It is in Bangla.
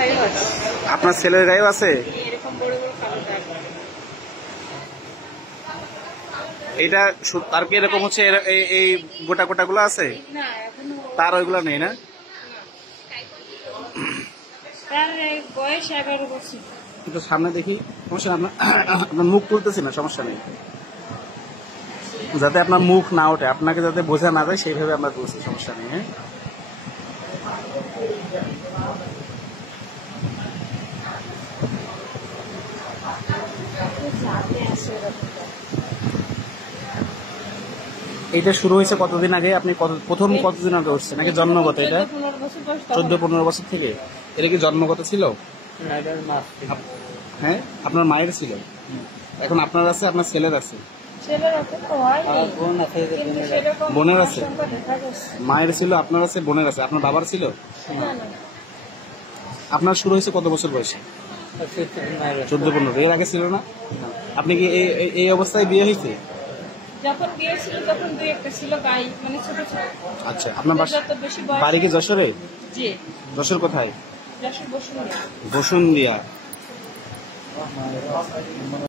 গায়েও আছে। আপনার ছেলের গায়েও আছে? এরকম বড় বড় কালো দাগ। এটা তার কি এরকম হচ্ছে এই গোটা গোটা গুলো আছে? না এখনো তার ওইগুলো নেই না? তার বয়স 11 বছর। একটু সামনে দেখি, সমস্যা আপনার আপনার মুখ তুলতেছি না, সমস্যা নেই, যাতে আপনার মুখ না ওঠে, আপনাকে যাতে বোঝা না যায় সেইভাবে আমরা তুলছি, সমস্যা নেই। হ্যাঁ, এটা শুরু হয়েছে কতদিন আগে? আপনি প্রথম কতদিন আগে উঠছে নাকি জন্মগত? এটা 14-15 বছর থেকে। এটা কি জন্মগত ছিল? হ্যাঁ, আপনার মায়ের ছিল, এখন আপনার আছে, আপনার ছেলের আছে, বোনের আছে। মায়ের ছিল, আপনার আছে, বোনের আছে, আপনার বাবার ছিল। আপনার শুরু হয়েছে কত বছর বয়সে? 14-15। এর আগে ছিল না? আপনি কি এই অবস্থায় বিয়ে হয়েছে? যখন বিয়ে ছিল তখন দুই একটা ছিল গাই, মানে ছোট ছোট। আচ্ছা, আপনার বাড়ি কি যশোরে? জি। যশোর কোথায়? যশোর বসুন্ধিয়া। বসুন্ধিয়া।